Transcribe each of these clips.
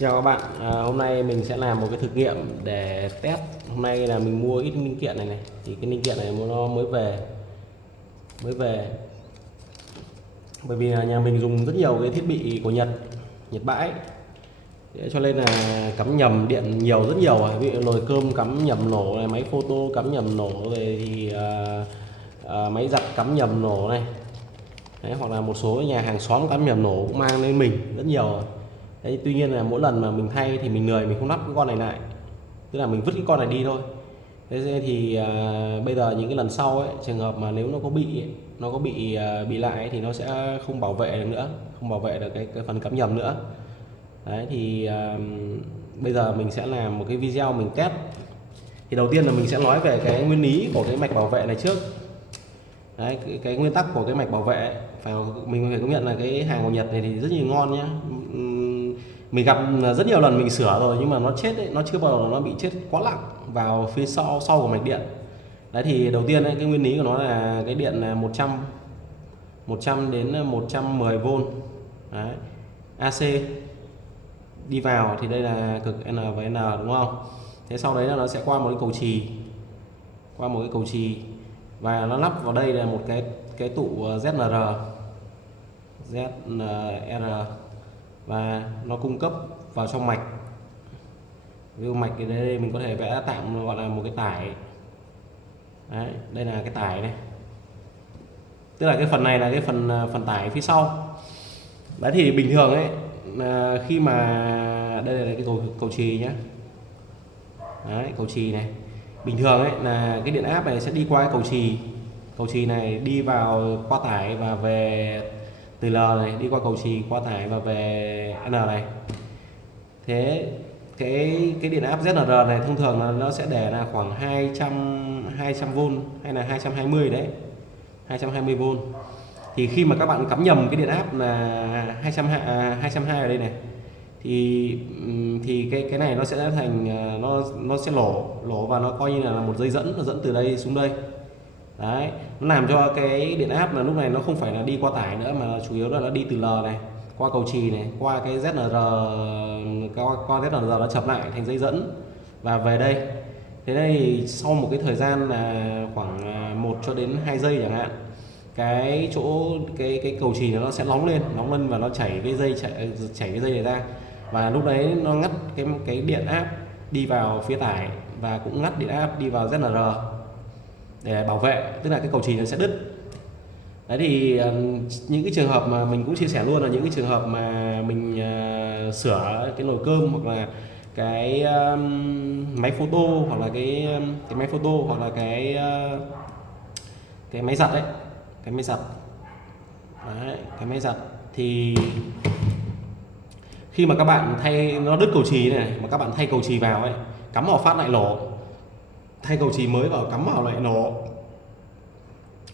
Chào các bạn, hôm nay mình sẽ làm một cái thực nghiệm để test. Hôm nay là mình mua ít linh kiện này, thì cái linh kiện này nó mới về bởi vì là nhà mình dùng rất nhiều cái thiết bị của Nhật Nhật bãi. Thế cho nên là cắm nhầm điện rất nhiều, ví dụ nồi cơm cắm nhầm nổ này, máy photo cắm nhầm nổ, rồi thì máy giặt cắm nhầm nổ này. Đấy, hoặc là một số nhà hàng xóm cắm nhầm nổ cũng mang lên mình rất nhiều. Đấy, tuy nhiên là mỗi lần mà mình thay thì mình lười, mình không lắp cái con này lại, tức là mình vứt cái con này đi thôi. Thế thì bây giờ những cái lần sau ấy, trường hợp mà nếu nó có bị bị lại ấy, thì nó sẽ không bảo vệ được nữa, không bảo vệ được cái phần cắm nhầm nữa. Đấy thì bây giờ mình sẽ làm một cái video mình test. Thì đầu tiên là mình sẽ nói về cái nguyên lý của cái mạch bảo vệ này trước. Đấy, cái nguyên tắc của cái mạch bảo vệ ấy, mình phải công nhận là cái hàng của Nhật này thì rất là ngon nhá. Mình gặp rất nhiều lần mình sửa rồi nhưng mà nó chết ấy, nó chưa bao giờ nó bị chết quá nặng vào phía sau của mạch điện. Đấy thì đầu tiên ấy, cái nguyên lý của nó là cái điện là 100 đến 110V. Đấy, AC đi vào thì đây là cực N và N, đúng không? Thế sau đấy là nó sẽ qua một cái cầu trì, và nó lắp vào đây là một cái tụ ZNR, và nó cung cấp vào trong mạch. Ví dụ mạch thì đây mình có thể vẽ tạm gọi là một cái tải. Đấy, đây là cái tải này, tức là cái phần này là cái phần tải phía sau. Đấy thì bình thường ấy là khi mà đây là cái cầu trì nhé. Đấy, cầu trì này bình thường ấy là cái điện áp này sẽ đi qua cái cầu trì này đi vào qua tải và về từ L này, đi qua cầu trì qua tải và về N này. Thế cái điện áp ZNR này thông thường là nó sẽ để là khoảng 200V hay là 220 đấy, 220V. Thì khi mà các bạn cắm nhầm cái điện áp là 220 ở đây này, thì cái này nó sẽ thành nó sẽ lỗ và nó coi như là một dây dẫn, nó dẫn từ đây xuống đây. Đấy, nó làm cho cái điện áp là lúc này nó không phải là đi qua tải nữa, mà chủ yếu là nó đi từ L này qua cầu trì này, qua cái ZNR, qua ZNR nó chập lại thành dây dẫn và về đây. Thế này sau một cái thời gian là khoảng 1 cho đến 2 giây chẳng hạn, cái chỗ cái cầu trì nó sẽ nóng lên và nó chảy cái dây này ra, và lúc đấy nó ngắt cái điện áp đi vào phía tải và cũng ngắt điện áp đi vào ZNR để bảo vệ, tức là cái cầu trì nó sẽ đứt. Đấy thì những cái trường hợp mà mình cũng chia sẻ luôn là những cái trường hợp mà mình sửa cái nồi cơm hoặc là cái máy photo, hoặc là cái máy photo, hoặc là cái máy giặt đấy, cái máy giặt. Đấy, cái máy giặt thì khi mà các bạn thay nó đứt cầu trì này mà các bạn thay cầu trì vào ấy, cắm vào phát lại nổ, thay cầu trì mới vào cắm vào lại nổ.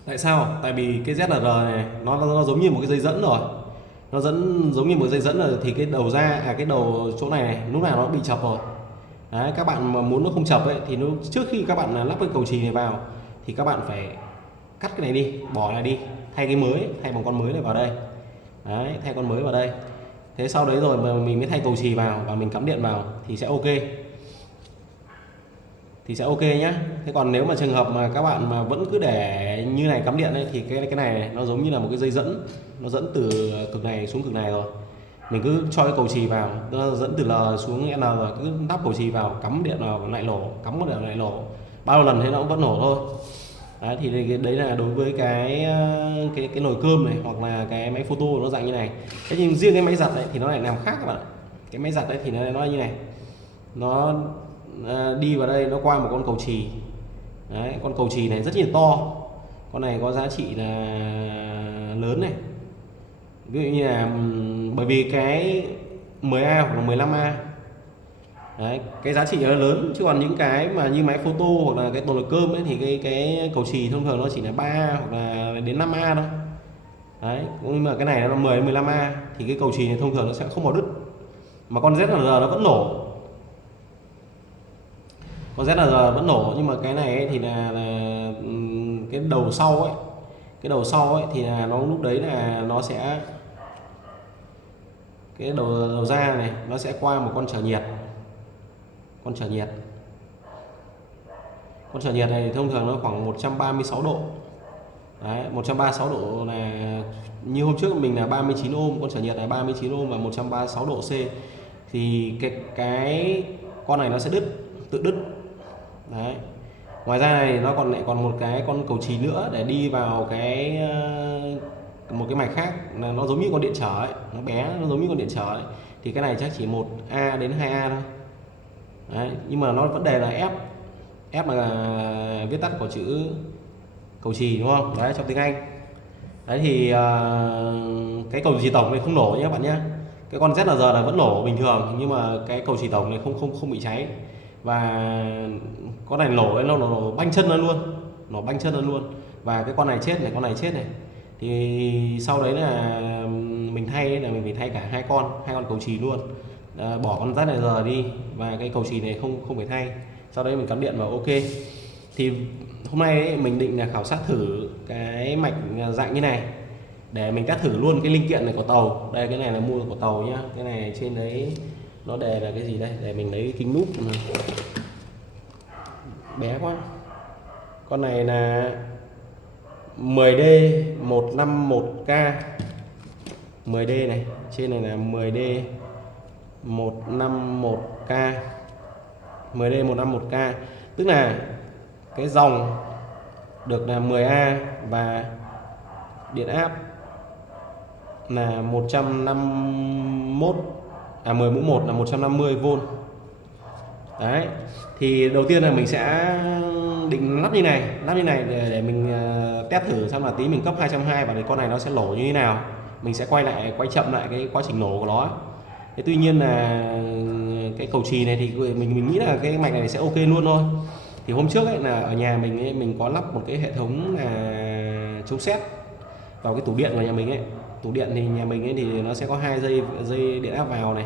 Tại sao? Tại vì cái ZR này nó giống như một cái dây dẫn rồi, nó giống như một dây dẫn rồi, thì cái đầu ra cái đầu chỗ này lúc nào nó bị chập rồi. Đấy, các bạn mà muốn nó không chập ấy thì trước khi các bạn lắp cái cầu trì này vào thì các bạn phải cắt cái này đi, bỏ này đi, thay bằng con mới này vào đây. Đấy, thay con mới vào đây. Thế sau đấy rồi mà mình mới thay cầu trì vào và mình cắm điện vào thì sẽ ok nhá. Thế còn nếu mà trường hợp mà các bạn mà vẫn cứ để như này cắm điện ấy, thì cái này nó giống như là một cái dây dẫn, nó dẫn từ cực này xuống cực này rồi. Mình cứ cho cái cầu trì vào, nó dẫn từ L xuống N rồi, cứ lắp cầu trì vào, cắm điện vào lại nổ, cắm vào điện lại nổ, bao lần thế nó cũng vẫn nổ thôi. Đấy, thì đấy là đối với cái nồi cơm này hoặc là cái máy photo nó dạng như này. Thế nhưng riêng cái máy giặt ấy thì nó lại làm khác các bạn. Cái máy giặt ấy thì nó như này, nó đi vào đây, nó qua một con cầu trì. Đấy, con cầu trì này rất là to, con này có giá trị là lớn này. Ví dụ như là bởi vì cái 10A hoặc là 15A, đấy, cái giá trị nó lớn, chứ còn những cái mà như máy photo hoặc là cái nồi cơm ấy thì cái cầu trì thông thường nó chỉ là 3A hoặc là đến 5A thôi. Đấy, nhưng mà cái này nó 10 đến 15A thì cái cầu trì này thông thường nó sẽ không vào đứt, mà con ZNR nó vẫn nổ. Con ZNR vẫn nổ, nhưng mà cái này ấy thì là cái đầu sau ấy thì là nó lúc đấy là nó sẽ cái đầu ra này nó sẽ qua một con trở nhiệt. Con trở nhiệt này thông thường nó khoảng 136 độ. Đấy, 136 độ là như hôm trước mình là 39 ohm, con trở nhiệt là 39 ohm và 136 độ C. Thì cái con này nó sẽ tự đứt. Đấy. Ngoài ra này nó còn một cái con cầu chì nữa để đi vào một cái mạch khác, là nó giống như con điện trở ấy, nó bé, nó giống như con điện trở ấy. Thì cái này chắc chỉ 1A đến 2A thôi. Đấy, nhưng mà nó vấn đề là F là viết tắt của chữ cầu chì đúng không? Đấy, trong tiếng Anh. Đấy thì cái cầu chì tổng này không nổ nhé các bạn nhé. Cái con ZLR là vẫn nổ bình thường, nhưng mà cái cầu chì tổng này không bị cháy. Và con này nó nổ banh chân ra luôn, và cái con này chết này, thì sau đấy là mình phải thay cả hai con cầu chì luôn. Bỏ con ZLR đi và cái cầu chì này không phải thay. Sau đấy mình cắm điện vào ok. Thì hôm nay ấy, mình định là khảo sát thử cái mạch dạng như này để mình test thử luôn cái linh kiện này của tàu. Đây, cái này là mua của tàu nhá. Cái này trên đấy nó đề là cái gì đây, để mình lấy kính núp này. Bé quá. Con này là 10D151K. 10D này, trên này là 10D151K. 10D151K, tức là cái dòng được là 10A và điện áp là 151, 10 mũ 1 là 150V. Đấy, thì đầu tiên là mình sẽ định lắp như này để mình test thử xem là tí mình cấp 220 và con này nó sẽ nổ như thế nào. Mình sẽ quay chậm lại cái quá trình nổ của nó. Thế tuy nhiên là cái cầu chì này thì mình nghĩ là cái mạch này sẽ ok luôn thôi. Thì hôm trước ấy là ở nhà mình có lắp một cái hệ thống là chống sét vào cái tủ điện của nhà mình ấy. Tủ điện thì nhà mình ấy thì nó sẽ có 2 dây điện áp vào này,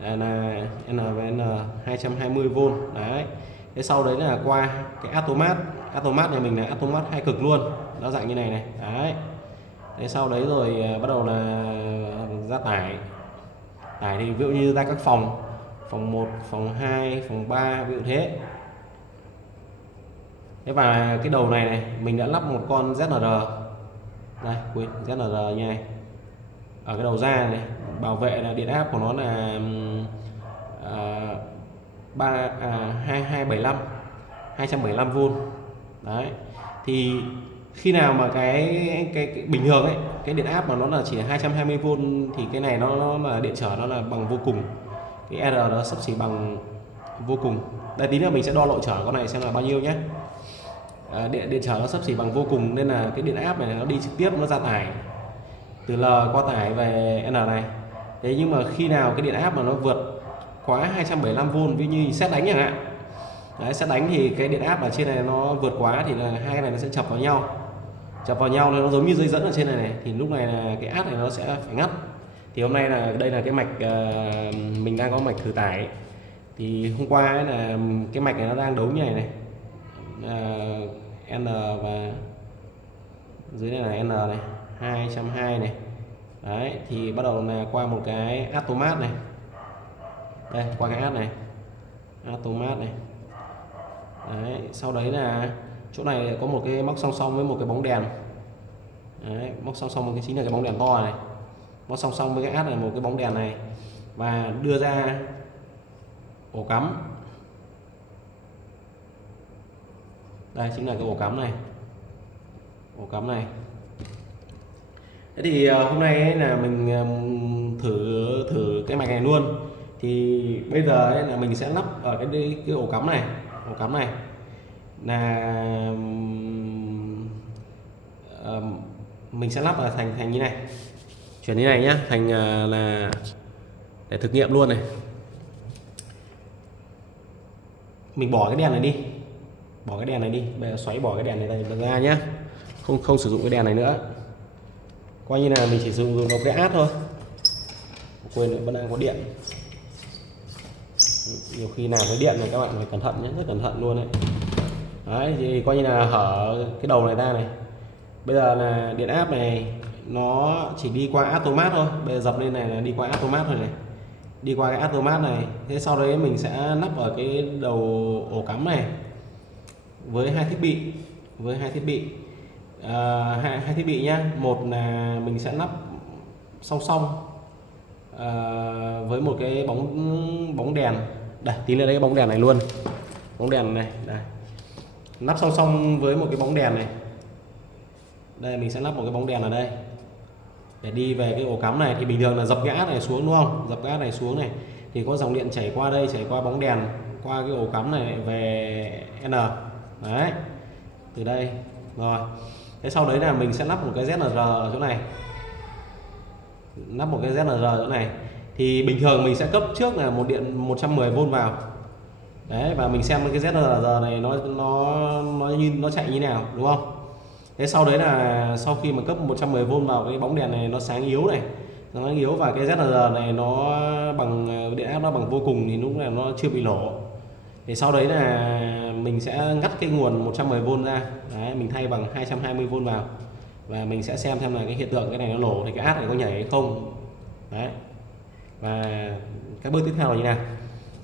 là NVN 220V. Đấy. Thế sau đấy là qua cái automat nhà mình là automat 2 cực luôn, nó dạng như này. Đấy. Thế sau đấy rồi bắt đầu là ra tải thì ví dụ như ra các phòng 1, phòng 2, phòng 3, ví dụ thế. Thế và cái đầu này mình đã lắp một con ZLR. Đây, quên, ZLR như này. Ở cái đầu ra này, bảo vệ là điện áp của nó là 275V. Đấy. Thì khi nào mà cái bình thường ấy, cái điện áp mà nó là chỉ 220V thì cái này nó là điện trở, nó là bằng vô cùng. Cái R nó sắp xỉ bằng vô cùng. Đây, tí nữa mình sẽ đo lộ trở con này xem là bao nhiêu nhé. Điện trở nó sắp xỉ bằng vô cùng, nên là cái điện áp này nó đi trực tiếp, nó ra tải từ L qua tải về N này. Thế nhưng mà khi nào cái điện áp mà nó vượt quá 275V, ví như sét đánh chẳng hạn. Đấy, sét đánh thì cái điện áp ở trên này nó vượt quá thì là hai cái này nó sẽ chập vào nhau, nó giống như dây dẫn ở trên này thì lúc này là cái áp này nó sẽ phải ngắt. Thì hôm nay là đây là cái mạch mình đang có mạch thử tải. Thì hôm qua ấy là cái mạch này nó đang đấu như này N và dưới này là N này 220 này. Đấy, thì bắt đầu là qua một cái automat này. Đây, qua cái automat này. Đấy, sau đấy là chỗ này có một cái móc song song với một cái bóng đèn. Đấy, móc song song với chính là cái bóng đèn to này. Móc song song với cái át này một cái bóng đèn này, và đưa ra ổ cắm. Đây chính là cái ổ cắm này. Thế thì hôm nay ấy là mình thử cái mạch này luôn. Thì bây giờ ấy là mình sẽ lắp ở cái ổ cắm này là mình sẽ lắp ở thành như này, chuyển như này nhá, thành là để thực nghiệm luôn này. Mình bỏ cái đèn này đi, bây giờ xoáy bỏ cái đèn này ra nhá, không sử dụng cái đèn này nữa, coi như là mình chỉ dùng một cái át thôi. Quên nữa, vẫn đang có điện. Nhiều khi làm với điện này các bạn phải cẩn thận nhé, rất cẩn thận luôn đấy. Đấy, thì coi như là hở cái đầu này ra này. Bây giờ là điện áp này nó chỉ đi qua automat thôi. Bây giờ dập lên này là đi qua automat rồi này, đi qua cái automat này. Thế sau đấy mình sẽ lắp ở cái đầu ổ cắm này với hai thiết bị, hai thiết bị nhá. Một là mình sẽ lắp song song với một cái bóng đèn. Đây, tí nữa đây cái bóng đèn này luôn, bóng đèn này đây, lắp song song với một cái bóng đèn này. Đây mình sẽ lắp một cái bóng đèn ở đây để đi về cái ổ cắm này. Thì bình thường là dập cái át này xuống đúng không, dập cái át này xuống này thì có dòng điện chảy qua đây, chảy qua bóng đèn, qua cái ổ cắm này về N đấy, từ đây rồi. Thế sau đấy là mình sẽ lắp một cái ZNR ở chỗ này, lắp một cái ZNR ở chỗ này. Thì bình thường mình sẽ cấp trước là một điện 110V vào đấy, và mình xem cái ZNR này nó chạy như nào đúng không. Thế sau đấy là sau khi mà cấp 110V vào cái bóng đèn này nó sáng yếu này, nó yếu, và cái ZNR này nó bằng điện áp nó bằng vô cùng thì lúc này nó chưa bị nổ. Thì sau đấy là mình sẽ ngắt cái nguồn 110V ra đấy, mình thay bằng 220V vào, và mình sẽ xem là cái hiện tượng cái này nó nổ thì cái át này có nhảy hay không đấy. Và các bước tiếp theo là như nào.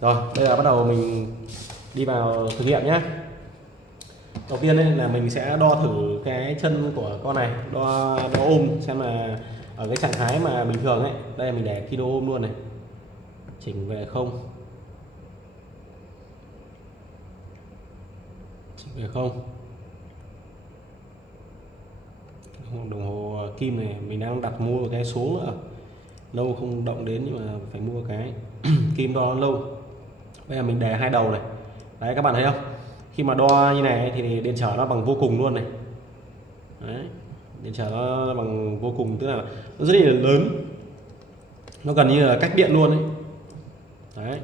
Rồi bây giờ bắt đầu mình đi vào thực nghiệm nhé. Đầu tiên đây là mình sẽ đo thử cái chân của con này, đo ôm xem là ở cái trạng thái mà bình thường ấy. Đây mình để kilo ôm luôn này, chỉnh về không, chỉnh về không. Đồng hồ kim này mình đang đặt mua cái số nữa, lâu không động đến nhưng mà phải mua cái kim đo lâu. Bây giờ mình để hai đầu này đấy, các bạn thấy không, khi mà đo như này thì điện trở nó bằng vô cùng luôn này đấy, điện trở nó bằng vô cùng, tức là nó rất là lớn, nó gần như là cách điện luôn đấy.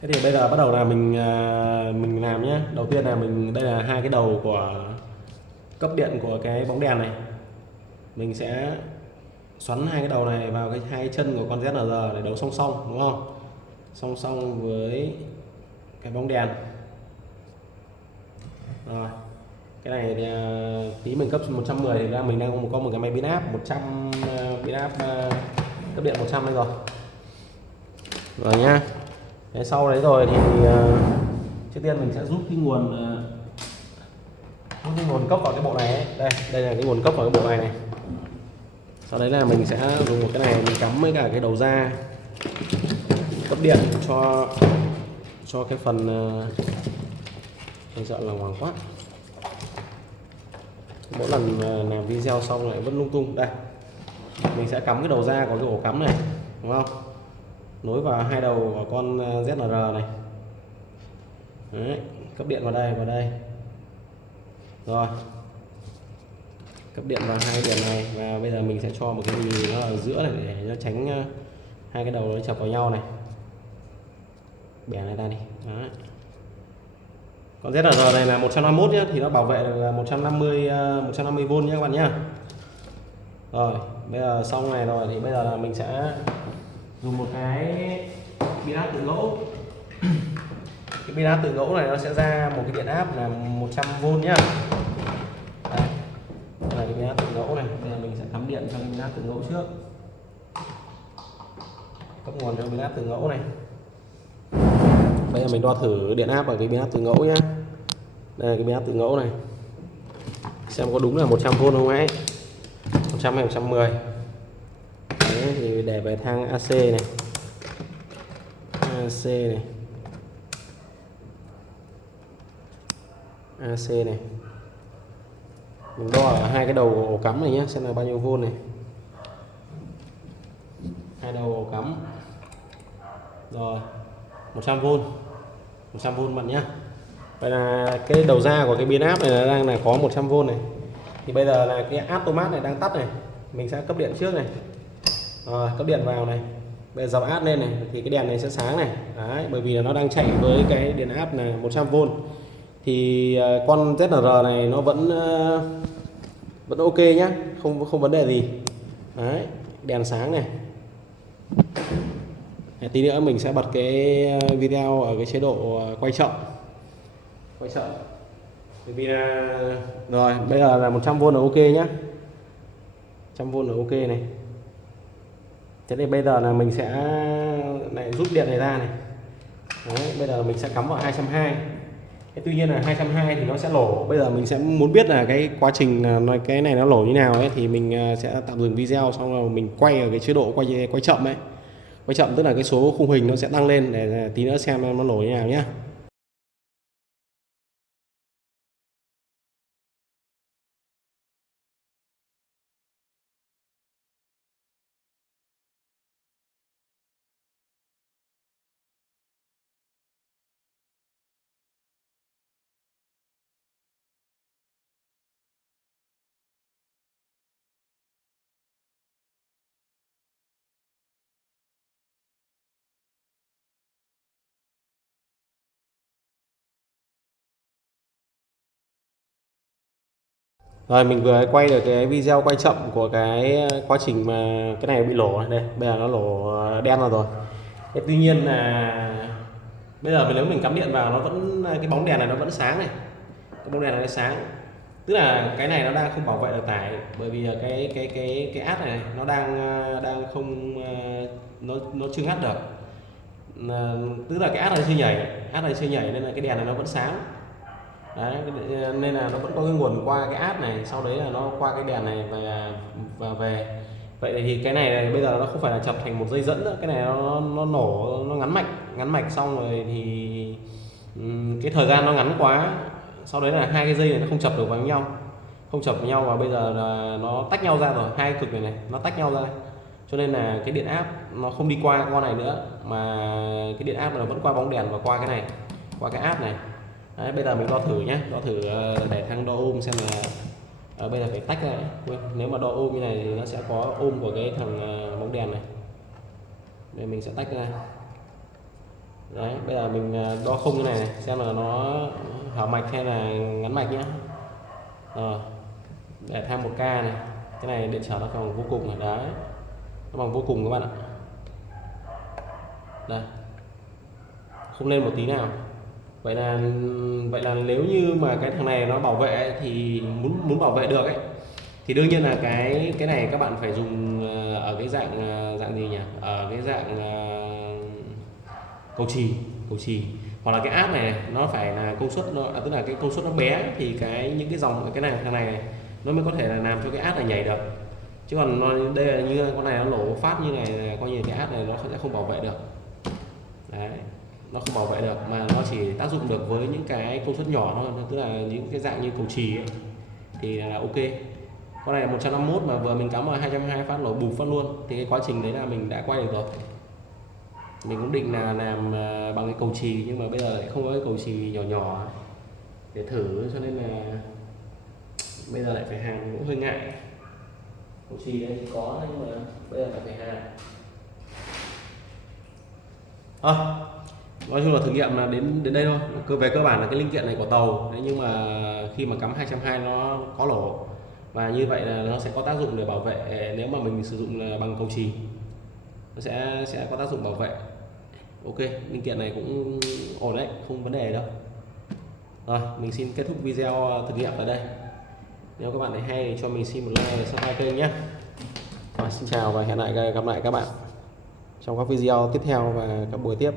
Thế thì bây giờ bắt đầu là mình làm nhé. Đầu tiên là đây là hai cái đầu của cấp điện của cái bóng đèn này, mình sẽ xoắn hai cái đầu này vào cái hai chân của con ZNR để đấu song song đúng không, song song với cái bóng đèn. Rồi cái này thì tí mình cấp 110 thì ra mình đang có một cái máy biến áp 100, biến áp cấp điện 100 đây rồi nhá. Thế sau đấy rồi thì trước tiên mình sẽ rút cái nguồn cấp vào cái bộ này ấy. Đây là cái nguồn cấp vào cái bộ này. Sau đấy là mình sẽ dùng một cái này mình cắm với cả cái đầu ra cấp điện cho cái phần anh sợ là hoàng quá, mỗi lần làm video xong lại vẫn lung tung. Đây mình sẽ cắm cái đầu ra của cái ổ cắm này đúng không, nối vào hai đầu của con ZNR này đấy, cấp điện vào đây rồi, cấp điện vào hai điểm này. Và bây giờ mình sẽ cho một cái gì nó ở giữa này để nó tránh hai cái đầu nó chập vào nhau này, bẻ này ra đi đấy. Con ZNR này là 151 nhé, thì nó bảo vệ là 150V nhé các bạn nhé. Rồi bây giờ xong này rồi thì bây giờ là mình sẽ dùng một cái pin áp tự ngẫu. Cái pin áp tự ngẫu này nó sẽ ra một cái điện áp là 100V nhá. Đây là cái pin áp tự ngẫu này. Bây giờ mình sẽ cắm điện cho cái pin áp tự ngẫu trước, cấp nguồn cho pin áp tự ngẫu này. Bây giờ mình đo thử điện áp ở cái pin áp tự ngẫu nhá. Đây là cái pin áp tự ngẫu này, xem có đúng là 100V không ấy, 100 hay 110. Đấy, thì để về thang AC này, AC này, mình đo ở hai cái đầu ổ cắm này nhé, xem là bao nhiêu V này. Hai đầu ổ cắm rồi 100V bạn nhé. Vậy là cái đầu ra của cái pin áp này đang là có 100V này. Thì bây giờ là cái automat này đang tắt này, mình sẽ cấp điện trước này. Rồi, cấp điện vào này. Bây giờ dập áp lên này thì cái đèn này sẽ sáng này. Đấy, bởi vì là nó đang chạy với cái điện áp là 100V. Thì con ZNR này nó vẫn ok nhá, không vấn đề gì. Đấy, đèn sáng này. Tí nữa mình sẽ bật cái video ở cái chế độ quay chậm. Bởi vì là rồi bây giờ là 100V là ok nhá. 100V là ok này. Thế thì bây giờ là mình sẽ lại rút điện này ra này. Đấy, bây giờ mình sẽ cắm vào 220. Tuy nhiên là 220 thì nó sẽ nổ. Bây giờ mình sẽ muốn biết là cái quá trình là cái này nó nổ như nào ấy, thì mình sẽ tạm dừng video, xong rồi mình quay ở cái chế độ quay chậm ấy. Quay chậm tức là cái số khung hình nó sẽ tăng lên để tí nữa xem nó nổ như nào nhá. Rồi mình vừa quay được cái video quay chậm của cái quá trình mà cái này bị nổ này. Đây, bây giờ nó nổ đen rồi. Thế tuy nhiên là bây giờ nếu mình cắm điện vào nó vẫn, cái bóng đèn này nó vẫn sáng này. Cái bóng đèn này nó sáng. Tức là cái này nó đang không bảo vệ được tải, bởi vì cái át này nó đang không, nó chưa ngắt được. Tức là cái át này chưa nhảy nên là cái đèn này nó vẫn sáng. Đấy, nên là nó vẫn có cái nguồn qua cái át này, sau đấy là nó qua cái đèn này và về. Vậy thì cái này bây giờ nó không phải là chập thành một dây dẫn nữa, cái này nó nổ, nó ngắn mạch xong rồi thì cái thời gian nó ngắn quá, sau đấy là hai cái dây này nó không chập được vào nhau, và bây giờ là nó tách nhau ra rồi, hai cực này nó tách nhau ra, cho nên là cái điện áp nó không đi qua con này nữa, mà cái điện áp nó vẫn qua bóng đèn và qua cái này, qua cái áp này. Đấy, bây giờ mình đo thử nhé, đo thử để thang đo ohm xem là bây giờ phải tách ra. Nếu mà đo ohm như này thì nó sẽ có ohm của cái thằng bóng đèn này. Đây mình sẽ tách ra. Đấy, bây giờ mình đo không như này, xem là nó hở mạch hay là ngắn mạch nhé. Rồi, để tham 1K này, cái này điện trở nó bằng vô cùng này, đấy, nó bằng vô cùng các bạn ạ. Đây, không lên một tí nào. Vậy là nếu như mà cái thằng này nó bảo vệ thì muốn bảo vệ được ấy, thì đương nhiên là cái này các bạn phải dùng ở cái dạng gì nhỉ, ở cái dạng cầu chì, hoặc là cái áp này nó phải là công suất tức là cái công suất nó bé, thì những cái dòng thằng này nó mới có thể là làm cho cái áp này nhảy được. Chứ còn đây là như con này nó nổ phát như này là coi như cái áp này nó sẽ không bảo vệ được. Đấy, nó không bảo vệ được, mà nó chỉ tác dụng được với những cái công suất nhỏ thôi, tức là những cái dạng như cầu chì ấy, thì là ok. Con này là 151 mà vừa mình cắm vào 220 phát nổ bụp phát luôn, thì cái quá trình đấy là mình đã quay được rồi. Mình cũng định là làm bằng cái cầu chì, nhưng mà bây giờ lại không có cái cầu chì nhỏ để thử, cho nên là bây giờ lại phải hàng, cũng hơi ngại. Cầu chì đây thì có, nhưng mà bây giờ phải hàng. Nói chung là thử nghiệm là đến đây thôi. Về cơ bản là cái linh kiện này của tàu đấy, nhưng mà khi mà cắm 220 nó có lỗ, và như vậy là nó sẽ có tác dụng để bảo vệ. Nếu mà mình sử dụng là bằng cầu chì, nó sẽ có tác dụng bảo vệ. Ok, linh kiện này cũng ổn đấy, không vấn đề đâu. Rồi, mình xin kết thúc video thử nghiệm tại đây. Nếu các bạn thấy hay thì cho mình xin một like và subscribe kênh nhé. Rồi, xin chào và hẹn gặp lại các bạn trong các video tiếp theo và các buổi tiếp.